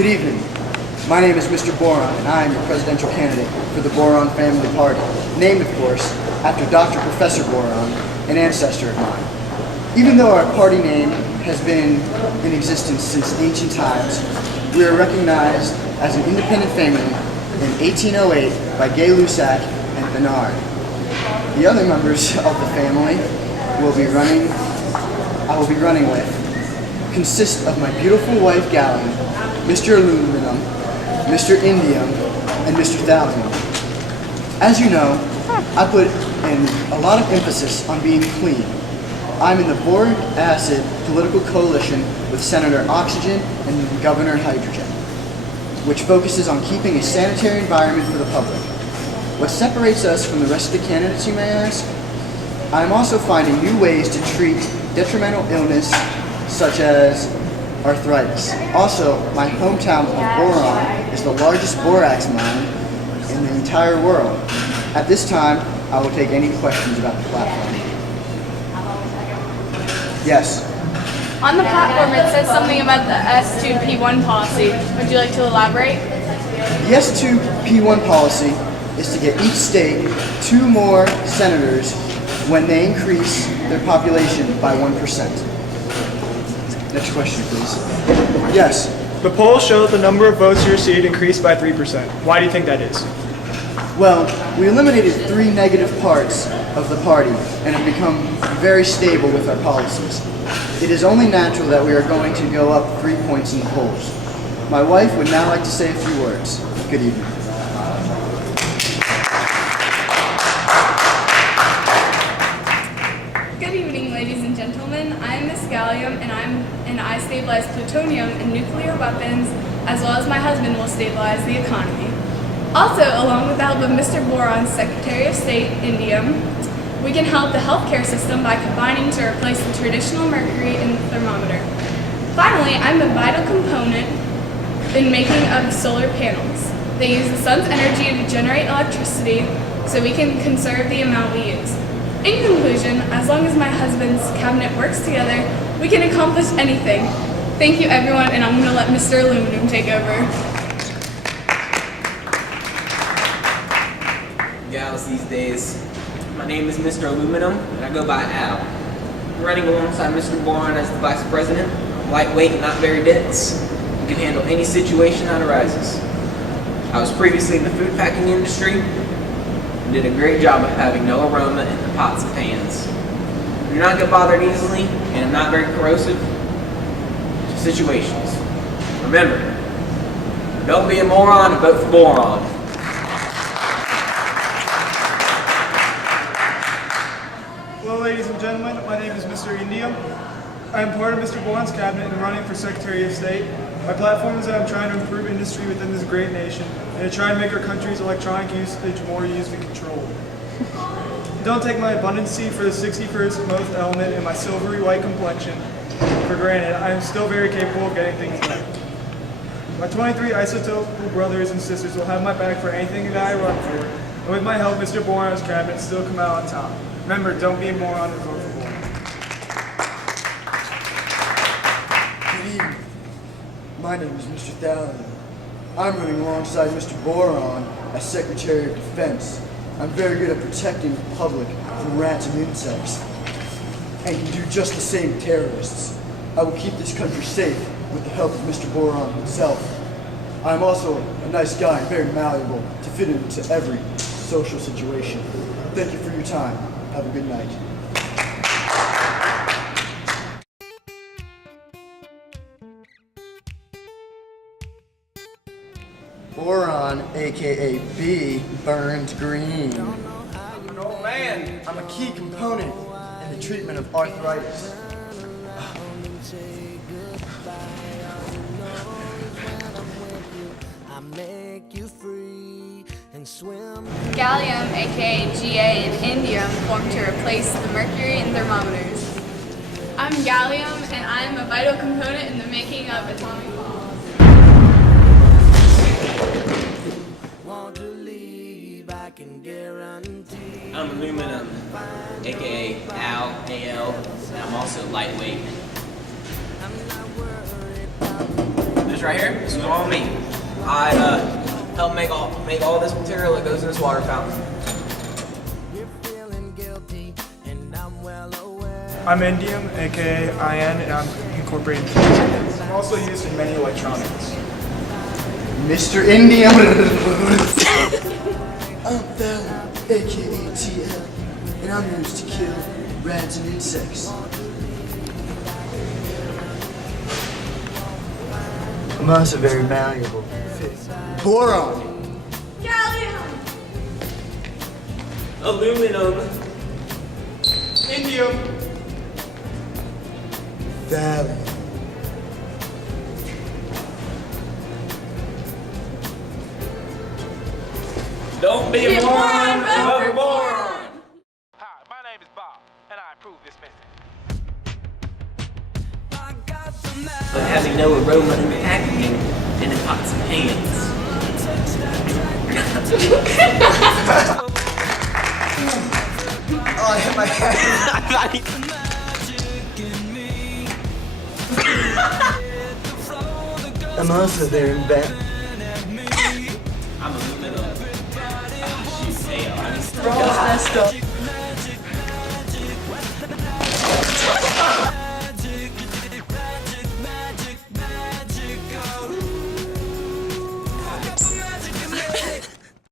Good evening. My name is Mr. Boron, and I am your presidential candidate for the Boron Family Party, named, of course, after Dr. Professor Boron, an ancestor of mine. Even though our party name has been in existence since ancient times, we are recognized as an independent family in 1808 by Gay Lussac and Bernard. The other members of the family I will be running with consist of my beautiful wife Gallium, Mr. Aluminum, Mr. Indium, and Mr. Thallium. As you know, I put in a lot of emphasis on being clean. I'm in the boric acid political coalition with Senator Oxygen and Governor Hydrogen, which focuses on keeping a sanitary environment for the public. What separates us from the rest of the candidates, you may ask? I'm also finding new ways to treat detrimental illness such as arthritis. Also, my hometown of Boron is the largest borax mine in the entire world. At this time, I will take any questions about the platform. Yes. On the platform, it says something about the S2P1 policy. Would you like to elaborate? The S2P1 policy is to get each state 2 more senators when they increase their population by 1%. Next question, please. Yes. The polls show that the number of votes you received increased by 3%. Why do you think that is? Well, we eliminated 3 negative parts of the party and have become very stable with our policies. It is only natural that we are going to go up 3 points in the polls. My wife would now like to say a few words. Good evening. Good evening, ladies and gentlemen. I am Miss Gallium, and I stabilize plutonium and nuclear weapons, as well as my husband will stabilize the economy. Also, along with the help of Mr. Boron's Secretary of State, Indium, we can help the healthcare system by combining to replace the traditional mercury in the thermometer. Finally, I'm a vital component in making of solar panels. They use the sun's energy to generate electricity so we can conserve the amount we use. In conclusion, as long as my husband's cabinet works together, we can accomplish anything. Thank you, everyone, and I'm going to let Mr. Aluminum take over. Gals these days. My name is Mr. Aluminum, and I go by Al. I'm running alongside Mr. Boron as the Vice President. I'm lightweight and not very dense. You can handle any situation that arises. I was previously in the food packing industry and did a great job of having no aroma in the pots and pans. I do not get bothered easily, and I'm not very corrosive to situations. Remember, don't be a moron and vote for Boron. Hello, ladies and gentlemen. My name is Mr. Indium. I am part of Mr. Boron's cabinet and running for Secretary of State. My platform is that I'm trying to improve industry within this great nation and to try and make our country's electronic usage more used and controlled. Don't take my abundancy for the 61st most element and my silvery white complexion for granted. I am still very capable of getting things done. My 23 isotopal brothers and sisters will have my back for anything that I run for, and with my help, Mr. Boron's cabinet still come out on top. Remember, don't be a moron and vote for Boron. Good evening. My name is Mr. Thallium. I'm running alongside Mr. Boron as Secretary of Defense. I'm very good at protecting the public from rats and insects, and can do just the same to terrorists. I will keep this country safe with the help of Mr. Boron himself. I'm also a nice guy and very malleable to fit into every social situation. Thank you for your time. Have a good night. Boron, aka B, burns green. I'm an old man. I'm a key component in the treatment of arthritis. Gallium, aka Ga, and indium formed to replace the mercury in thermometers. I'm gallium, and I am a vital component in the making of atomic bombs. I'm aluminum, aka Al, and I'm also lightweight. Those right here, this is all me. I help make all this material that goes in this water fountain. I'm indium, aka IN, and I'm incorporated physics. I'm also used in many electronics. Mr. Indium. I'm Fallon, aka TL, and I'm used to kill rats and insects. I'm also very malleable. Boron. Gallium! Aluminum. Indium. Fallon. Don't be a moron, but a moron. Hi, my name is Bob, and I approve this message. But having no aroma in the packaging and in pots and pans. Oh, I hit my head. I'm also very bad. I'm aluminum. Oh, shoot, hell, I mean, We're all messed up.